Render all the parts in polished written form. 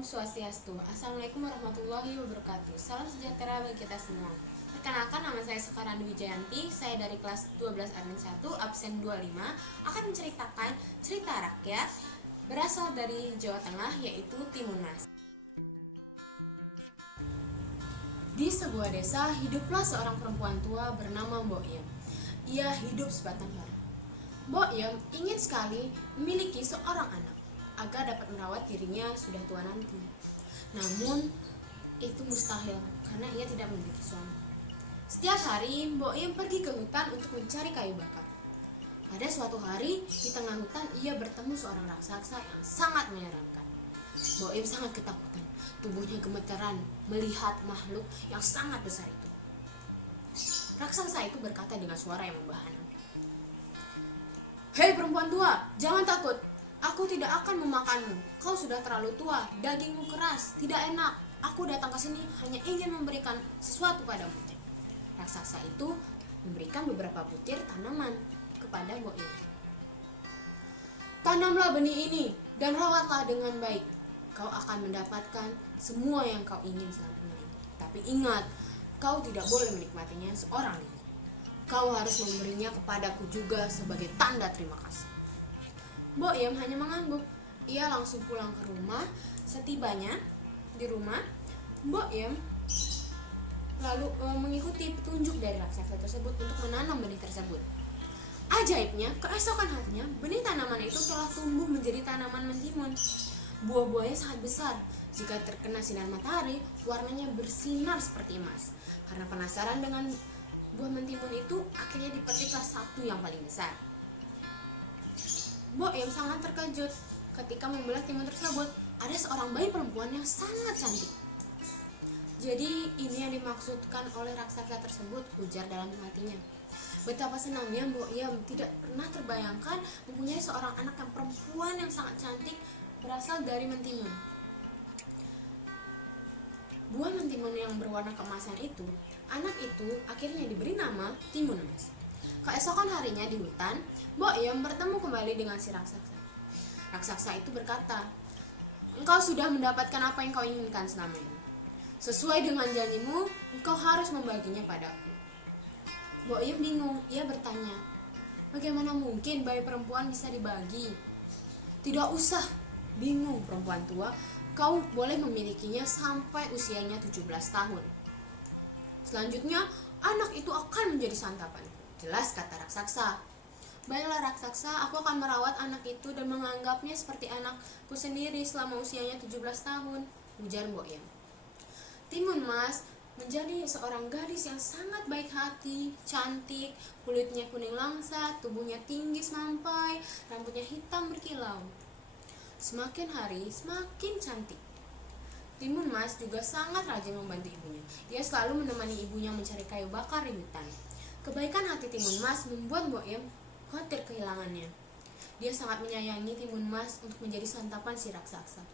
Om Swastiastu. Assalamualaikum warahmatullahi wabarakatuh. Salam sejahtera bagi kita semua. Perkenalkan, nama saya Sekar Andi Wijayanti. Saya dari kelas 12 Admin 1 absen 25 akan menceritakan cerita rakyat berasal dari Jawa Tengah, yaitu Timun Mas. Di sebuah desa hiduplah seorang perempuan tua bernama Mbok Yem. Ia hidup sebatang kara. Mbok Yem ingin sekali memiliki seorang anak agar dapat merawat dirinya sudah tua nanti. Namun itu mustahil karena ia tidak memiliki suami. Setiap hari Mbok Yem pergi ke hutan untuk mencari kayu bakar. Pada suatu hari di tengah hutan ia bertemu seorang raksasa yang sangat menyeramkan. Mbok Yem sangat ketakutan, tubuhnya gemeteran melihat makhluk yang sangat besar itu. Raksasa itu berkata dengan suara yang membahana, "Hei perempuan tua, jangan takut. Aku tidak akan memakanmu. Kau sudah terlalu tua, dagingmu keras, tidak enak. Aku datang ke sini hanya ingin memberikan sesuatu padamu." Raksasa itu memberikan beberapa butir tanaman kepada Mbok Yem. "Tanamlah benih ini dan rawatlah dengan baik. Kau akan mendapatkan semua yang kau ingin selama ini. Tapi ingat, kau tidak boleh menikmatinya seorang diri. Kau harus memberinya kepadaku juga sebagai tanda terima kasih." Mbok Yem hanya mengangguk. Ia langsung pulang ke rumah. Setibanya di rumah, Mbok Yem lalu mengikuti petunjuk dari raksasa tersebut untuk menanam benih tersebut. Ajaibnya, keesokan harinya benih tanaman itu telah tumbuh menjadi tanaman mentimun. Buah-buahnya sangat besar. Jika terkena sinar matahari, warnanya bersinar seperti emas. Karena penasaran dengan buah mentimun itu, akhirnya dipetiklah satu yang paling besar. Mbok Yem sangat terkejut ketika membelah timun tersebut. Ada seorang bayi perempuan yang sangat cantik. "Jadi ini yang dimaksudkan oleh raksasa tersebut," ujar dalam hatinya. Betapa senangnya Mbok Yem, tidak pernah terbayangkan mempunyai seorang anak yang perempuan yang sangat cantik berasal dari mentimun. Buah mentimun yang berwarna keemasan itu, anak itu akhirnya diberi nama Timun Mas. Keesokan harinya di hutan, Mbok Yem bertemu kembali dengan si raksasa. Raksasa itu berkata, "Engkau sudah mendapatkan apa yang kau inginkan selama ini. Sesuai dengan janjimu, engkau harus membaginya padaku." Mbok Yem bingung. Ia bertanya, "Bagaimana mungkin bayi perempuan bisa dibagi?" "Tidak usah bingung perempuan tua, kau boleh memilikinya sampai usianya 17 tahun. Selanjutnya, anak itu akan menjadi santapan." "Jelas," kata raksasa. "Baiklah raksasa, aku akan merawat anak itu dan menganggapnya seperti anakku sendiri selama usianya 17 tahun, ujar Mbok Yem. Timun Mas menjadi seorang gadis yang sangat baik hati, cantik, kulitnya kuning langsat, tubuhnya tinggi semampai, rambutnya hitam berkilau. Semakin hari semakin cantik. Timun Mas juga sangat rajin membantu ibunya. Dia selalu menemani ibunya mencari kayu bakar di hutan. Kebaikan hati Timun Mas membuat Mbok Yem khawatir kehilangannya. Dia sangat menyayangi Timun Mas untuk menjadi santapan si raksasa.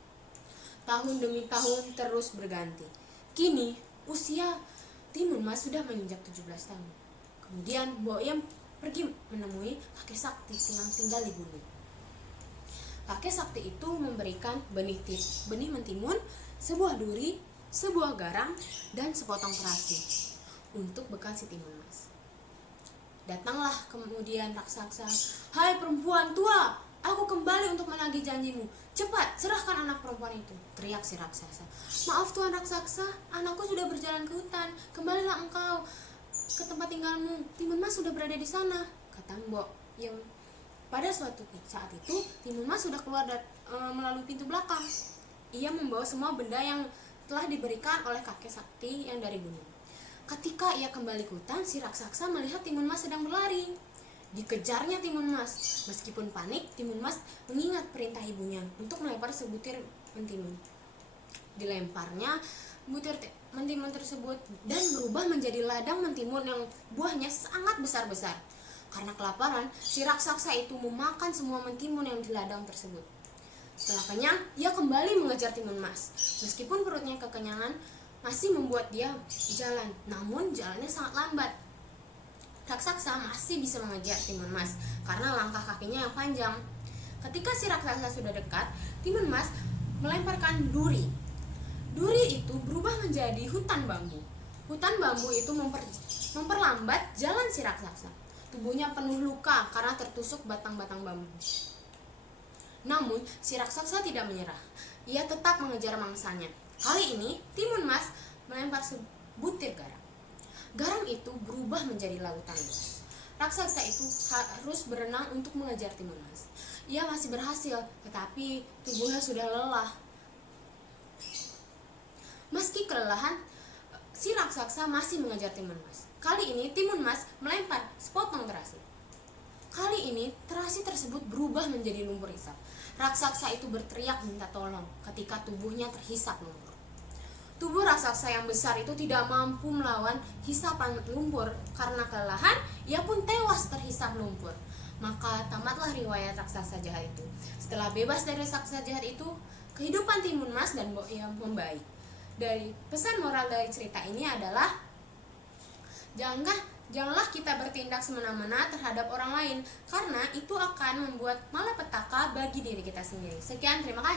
Tahun demi tahun terus berganti. Kini usia Timun Mas sudah menginjak 17 tahun. Kemudian Mbok Yem pergi menemui kakek sakti yang tinggal di gunung. Kakek sakti itu memberikan benih mentimun, sebuah duri, sebuah garang, dan sepotong terasi untuk bekal si Timun Mas. Datanglah kemudian raksasa. "Hai perempuan tua, aku kembali untuk menagih janjimu. Cepat, serahkan anak perempuan itu," teriak si raksasa. "Maaf tuan raksasa, anakku sudah berjalan ke hutan. Kembalilah engkau ke tempat tinggalmu. Timun Mas sudah berada di sana," kata Mbok Yem. Pada suatu saat itu, Timun Mas sudah keluar melalui pintu belakang. Ia membawa semua benda yang telah diberikan oleh kakek sakti yang dari gunung. Ketika ia kembali ke hutan, si raksasa melihat Timun Mas sedang berlari. Dikejarnya Timun Mas. Meskipun panik, Timun Mas mengingat perintah ibunya untuk melempar sebutir mentimun. Dilemparnya butir mentimun tersebut dan berubah menjadi ladang mentimun yang buahnya sangat besar-besar. Karena kelaparan, si raksasa itu memakan semua mentimun yang di ladang tersebut. Setelah kenyang, ia kembali mengejar Timun Mas. Meskipun perutnya kekenyangan masih membuat dia jalan, namun jalannya sangat lambat. Raksasa masih bisa mengejar Timun Mas karena langkah kakinya yang panjang. Ketika si raksasa sudah dekat, Timun Mas melemparkan duri. Duri itu berubah menjadi hutan bambu. Hutan bambu itu memperlambat jalan si raksasa. Tubuhnya penuh luka karena tertusuk batang-batang bambu. Namun, si raksasa tidak menyerah. Ia tetap mengejar mangsanya. Kali ini, Timun Mas melempar sebutir garam. Garam itu berubah menjadi lautan luas. Raksasa itu harus berenang untuk mengejar Timun Mas. Ia masih berhasil, tetapi tubuhnya sudah lelah. Meski kelelahan, si raksasa masih mengejar Timun Mas. Kali ini, Timun Mas melempar sepotong terasi. Kali ini, terasi tersebut berubah menjadi lumpur hisap. Raksasa itu berteriak minta tolong ketika tubuhnya terhisap lumpur. Tubuh raksasa yang besar itu tidak mampu melawan hisapan lumpur. Karena kelelahan, ia pun tewas terhisap lumpur. Maka tamatlah riwayat raksasa jahat itu. Setelah bebas dari raksasa jahat itu, kehidupan Timun Mas dan Mbok Yam membaik. Dari pesan moral dari cerita ini adalah Janganlah kita bertindak semena-mena terhadap orang lain, karena itu akan membuat malapetaka bagi diri kita sendiri. Sekian, terima kasih.